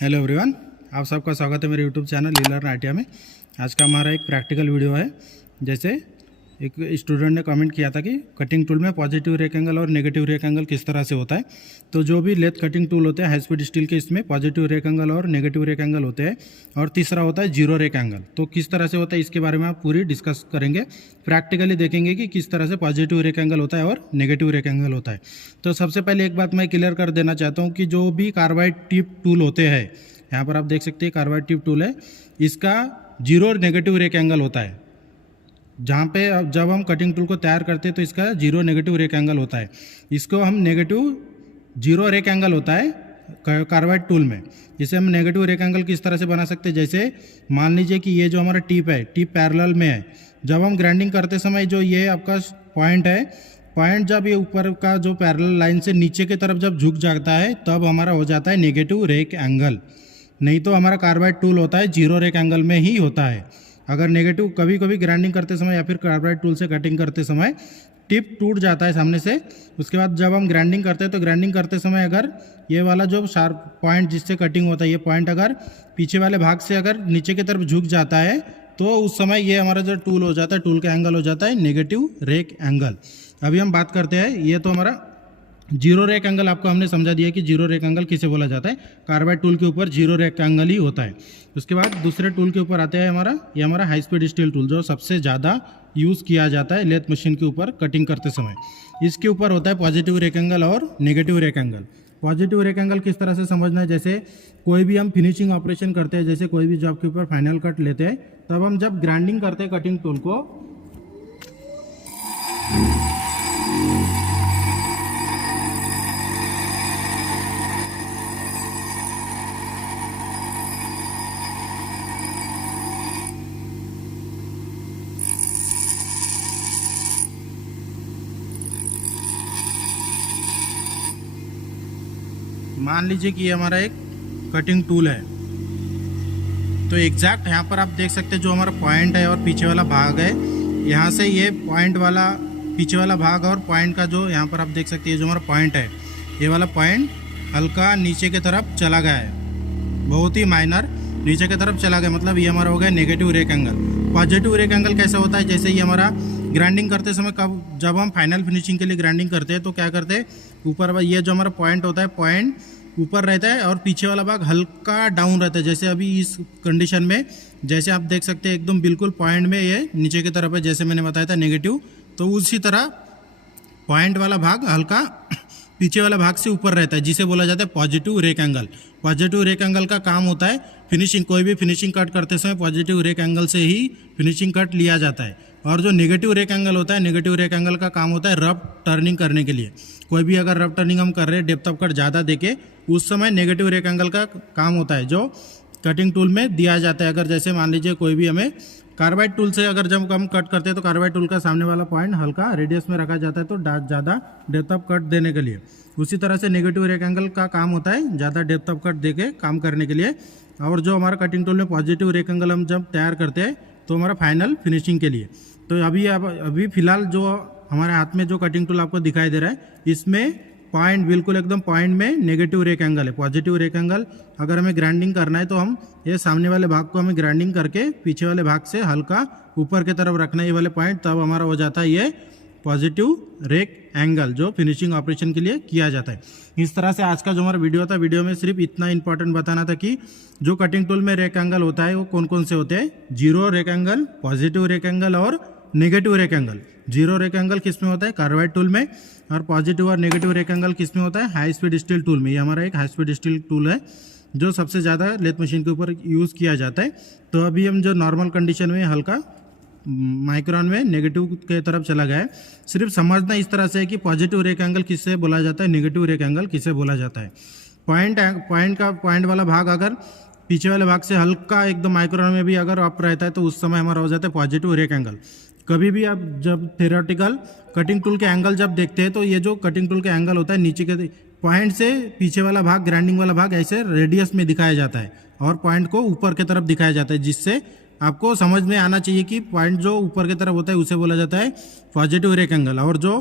Hello everyone, आप सबका स्वागत है मेरे यूट्यूब चैनल लीलर्न आइडिया में। आज का हमारा एक प्रैक्टिकल वीडियो है। जैसे एक स्टूडेंट ने कमेंट किया था कि कटिंग टूल में पॉजिटिव रेक एंगल और नेगेटिव रेक एंगल किस तरह से होता है। तो जो भी लेथ कटिंग टूल होते हैं हाई स्पीड स्टील के, इसमें पॉजिटिव रेक एंगल और नेगेटिव रेक एंगल होते हैं, और तीसरा होता है जीरो रेक एंगल। तो किस तरह से होता है इसके बारे में आप पूरी डिस्कस करेंगे, प्रैक्टिकली देखेंगे कि किस तरह से पॉजिटिव रेक एंगल होता है और नेगेटिव रेक एंगल होता है। तो सबसे पहले एक बात मैं क्लियर कर देना चाहता हूँ कि जो भी कार्बाइड टिप टूल होते हैं, यहाँ पर आप देख सकते हैं कार्बाइड टिप टूल है, इसका जीरो और नेगेटिव रेक एंगल होता है। जहाँ पे जब हम कटिंग टूल को तैयार करते हैं तो इसका जीरो नेगेटिव रेक एंगल होता है। इसको हम नेगेटिव जीरो रेक एंगल होता है कार्बाइड टूल में। इसे हम नेगेटिव रेक एंगल किस तरह से बना सकते हैं, जैसे मान लीजिए कि ये जो हमारा टिप है, टिप पैरेलल में है। जब हम ग्राइंडिंग करते समय जो ये आपका पॉइंट है, पॉइंट जब ये ऊपर का जो पैरेलल लाइन से नीचे की तरफ जब झुक जाता है तब हमारा हो जाता है नेगेटिव रेक एंगल। नहीं तो हमारा कार्बाइड टूल होता है जीरो रेक एंगल में ही होता है। अगर नेगेटिव कभी कभी ग्राइंडिंग करते समय या फिर कार्बाइड टूल से कटिंग करते समय टिप टूट जाता है सामने से, उसके बाद जब हम ग्राइंडिंग करते हैं तो ग्राइंडिंग करते समय अगर ये वाला जो शार्प पॉइंट जिससे कटिंग होता है, ये पॉइंट अगर पीछे वाले भाग से अगर नीचे की तरफ झुक जाता है तो उस समय ये हमारा जो टूल हो जाता है, टूल का एंगल हो जाता है नेगेटिव रेक एंगल। अभी हम बात करते हैं, ये तो हमारा जीरो रेक एंगल आपको हमने समझा दिया कि जीरो रेक एंगल किसे बोला जाता है। कार्बाइड टूल के ऊपर जीरो रेक एंगल ही होता है। उसके बाद दूसरे टूल के ऊपर आते हैं ये हमारा हाई स्पीड स्टील टूल, जो सबसे ज़्यादा यूज़ किया जाता है लेथ मशीन के ऊपर कटिंग करते समय। इसके ऊपर होता है पॉजिटिव रेक एंगल और negative rake angle. Positive rake angle किस तरह से समझना है, जैसे कोई भी हम फिनिशिंग ऑपरेशन करते हैं, जैसे कोई भी जॉब के ऊपर फाइनल कट लेते हैं, तब हम जब ग्राइंडिंग करते हैं कटिंग टूल को, मान लीजिए कि ये हमारा एक कटिंग टूल है, तो एग्जैक्ट यहाँ पर आप देख सकते हैं जो हमारा पॉइंट है और पीछे वाला भाग है, यहाँ से ये पॉइंट वाला पीछे वाला भाग और पॉइंट का जो यहाँ पर आप देख सकते हैं जो हमारा पॉइंट है, ये वाला पॉइंट हल्का नीचे की तरफ चला गया है, बहुत ही माइनर नीचे की तरफ चला गया, मतलब ये हमारा हो गया negative rake angle. Positive rake angle कैसा होता है, जैसे ये हमारा ग्राइंडिंग करते समय जब हम फाइनल फिनिशिंग के लिए ग्राइंडिंग करते हैं तो क्या करते हैं, ऊपर ये जो हमारा पॉइंट होता है, पॉइंट ऊपर रहता है और पीछे वाला भाग हल्का डाउन रहता है। जैसे अभी इस कंडीशन में जैसे आप देख सकते हैं एकदम बिल्कुल पॉइंट में ये नीचे की तरफ है, जैसे मैंने बताया था नेगेटिव, तो उसी तरह पॉइंट वाला भाग हल्का पीछे वाला भाग से ऊपर रहता है, जिसे बोला जाता है positive rake angle. Positive rake angle का काम होता है फिनिशिंग, कोई भी फिनिशिंग कट करते समय पॉजिटिव रेक एंगल से ही फिनिशिंग कट लिया जाता है। और जो नेगेटिव रेक एंगल होता है, नेगेटिव रेक एंगल का काम होता है रफ टर्निंग करने के लिए। कोई भी अगर रफ टर्निंग हम कर रहे हैं, डेप्थ ऑफ कट ज़्यादा देके, उस समय नेगेटिव रेक एंगल का काम होता है जो कटिंग टूल में दिया जाता है। अगर जैसे मान लीजिए कोई भी हमें कार्बाइड टूल से अगर जब हम कट करते हैं तो कार्बाइड टूल का सामने वाला पॉइंट हल्का रेडियस में रखा जाता है, तो ज़्यादा डेप्थ ऑफ कट देने के लिए। उसी तरह से नेगेटिव रेक एंगल का काम होता है ज़्यादा डेप्थ ऑफ कट देके काम करने के लिए। और जो हमारा कटिंग टूल में पॉजिटिव रेक एंगल हम जब तैयार करते हैं तो हमारा फाइनल फिनिशिंग के लिए। तो अभी फिलहाल जो हमारे हाथ में जो कटिंग टूल आपको दिखाई दे रहा है, इसमें पॉइंट बिल्कुल एकदम पॉइंट में नेगेटिव रेक एंगल है। पॉजिटिव रेक एंगल अगर हमें ग्राइंडिंग करना है तो हम ये सामने वाले भाग को हमें ग्राइंडिंग करके पीछे वाले भाग से हल्का ऊपर की तरफ रखना है ये वाले पॉइंट, तब हमारा हो जाता है ये पॉजिटिव रेक एंगल जो फिनिशिंग ऑपरेशन के लिए किया जाता है। इस तरह से आज का जो हमारा वीडियो था, वीडियो में सिर्फ इतना इंपॉर्टेंट बताना था कि जो कटिंग टूल में रेक एंगल होता है वो कौन कौन से होते हैं, zero rake angle, positive rake angle और negative rake angle. Zero rake angle किस में होता है, कार्बाइड टूल में, और पॉजिटिव और नेगेटिव रेक एंगल किस में होता है, हाई स्पीड स्टील टूल में। ये हमारा एक हाई स्पीड स्टील टूल है जो सबसे ज़्यादा लेथ मशीन के ऊपर यूज़ किया जाता है। तो अभी हम जो नॉर्मल कंडीशन में हल्का माइक्रोन में नेगेटिव के तरफ चला गया है। सिर्फ समझना इस तरह से है कि पॉजिटिव रेक एंगल किससे बोला जाता है, नेगेटिव रेक एंगल किससे बोला जाता है। पॉइंट वाला भाग अगर पीछे वाले भाग से हल्का एकदम माइक्रोन में भी अगर अप रहता है तो उस समय हमारा हो जाता है पॉजिटिव रेक एंगल। कभी भी आप जब थ्योरेटिकल कटिंग टूल के एंगल जब देखते हैं तो ये जो कटिंग टूल के एंगल होता है, नीचे के पॉइंट से पीछे वाला भाग, ग्राइंडिंग वाला भाग ऐसे रेडियस में दिखाया जाता है और पॉइंट को ऊपर की तरफ दिखाया जाता है, जिससे आपको समझ में आना चाहिए कि पॉइंट जो ऊपर की तरफ होता है उसे बोला जाता है पॉजिटिव रेक एंगल, और जो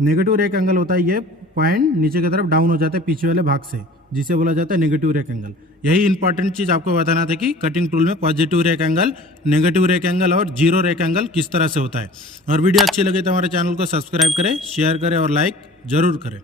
नेगेटिव रेक एंगल होता है ये पॉइंट नीचे की तरफ डाउन हो जाता है पीछे वाले भाग से, जिसे बोला जाता है नेगेटिव रेक एंगल। यही इंपॉर्टेंट चीज़ आपको बताना था कि कटिंग टूल में positive rake angle, negative rake angle और जीरो रेक एंगल किस तरह से होता है। और वीडियो अच्छी लगे तो हमारे चैनल को सब्सक्राइब करें, शेयर करें और लाइक ज़रूर करें।